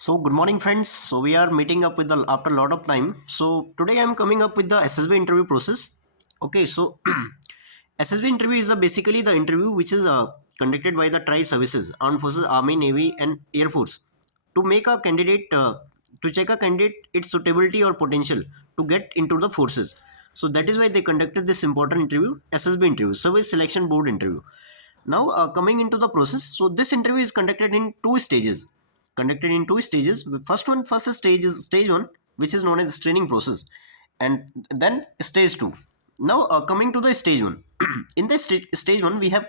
So good morning, friends. So we are meeting up with after a lot of time. So today I am coming up with the SSB interview process. Okay, so SSB interview is basically the interview which is conducted by the tri services, Armed Forces, Army, Navy, and Air Force, to make a candidate to check a candidate its suitability or potential to get into the forces. So that is why they conducted this important interview, SSB interview, Service Selection Board interview. Now, coming into the process, so this interview is conducted in two stages. Conducted in two stages. First stage is stage one, which is known as screening process, and then stage two. Now, coming to the stage one. In the stage one, we have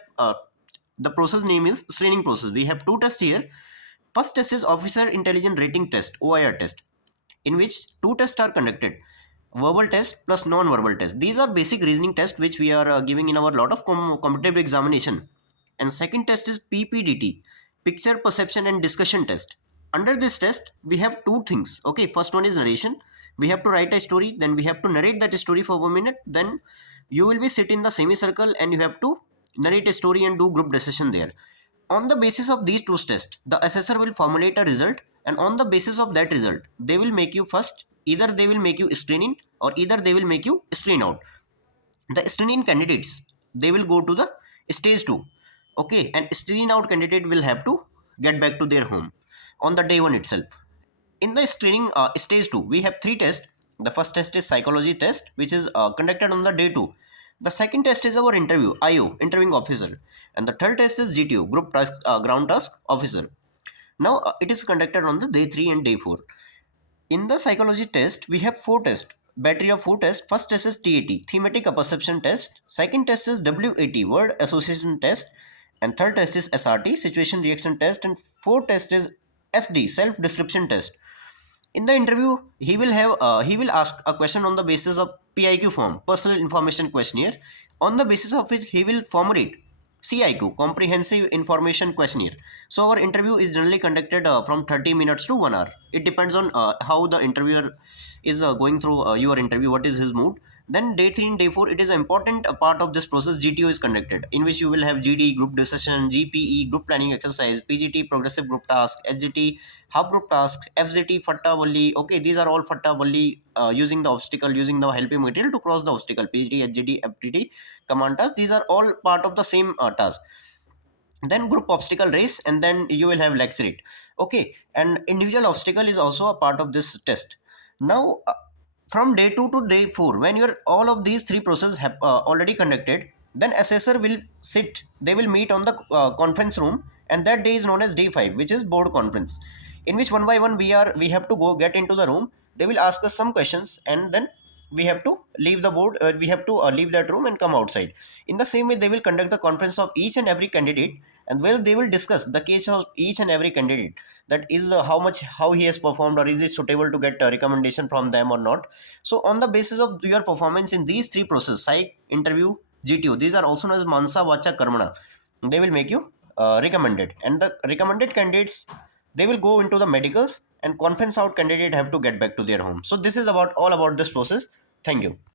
the process name is screening process. We have two tests here. First test is Officer Intelligence Rating Test (OIR test), in which two tests are conducted: verbal test plus non-verbal test. These are basic reasoning tests which we are giving in our lot of competitive examination. And second test is PPDT, picture perception and discussion test. Under this test we have two things. Okay, first one is narration. We have to write a story, then we have to narrate that story for 1 minute, then you will be sit in the semicircle and you have to narrate a story and do group discussion there. On the basis of these two tests, the assessor will formulate a result, and on the basis of that result, they will make you first, either they will make you screen in or either they will make you screen out. The screen in candidates, they will go to the stage 2. Okay, and screen out candidate will have to get back to their home on the day 1 itself. In the screening stage 2, we have three tests. The first test is psychology test, which is conducted on the day 2. The second test is our interview, IO, interviewing officer, and the third test is GTO, group task, ground task officer. Now it is conducted on the day 3 and day 4. In the psychology test, we have four tests. Battery of four tests. First test is TAT, thematic perception test. Second test is WAT, word association test. And third test is SRT, situation reaction test. And fourth test is SD, self description test. In the interview, he will ask a question on the basis of PIQ form, personal information questionnaire, on the basis of which he will formulate CIQ, comprehensive information questionnaire. So our interview is generally conducted from 30 minutes to 1 hour. It depends on how the interviewer is going through your interview, what is his mood. Then day 3 and day 4, it is an important part of this process. GTO is conducted, in which you will have GD, group discussion, GPE, group planning exercise, PGT, progressive group task, SGT, half group task, FZT, Fatta Walli. Okay, these are all Fatta Walli, using the obstacle, using the helping material to cross the obstacle. PGT, HGT, FTT, command task. These are all part of the same task. Then group obstacle race, and then you will have lecture it. Okay, and individual obstacle is also a part of this test. Now, from day 2 to day 4, when you're all of these three processes have already conducted, then assessor will sit, they will meet on the conference room, and that day is known as day 5, which is board conference, in which one by one we have to go get into the room. They will ask us some questions, and then we have to leave the board, we have to leave that room and come outside. In the same way, they will conduct the conference of each and every candidate, and well, they will discuss the case of each and every candidate, that is how he has performed, or is it suitable to get a recommendation from them or not. So on the basis of your performance in these three processes, psych, interview, GTO, these are also known as mansa vacha karmana, they will make you recommended, and the recommended candidates, they will go into the medicals, and conference out candidate have to get back to their home. So this is about all about this process. Thank you.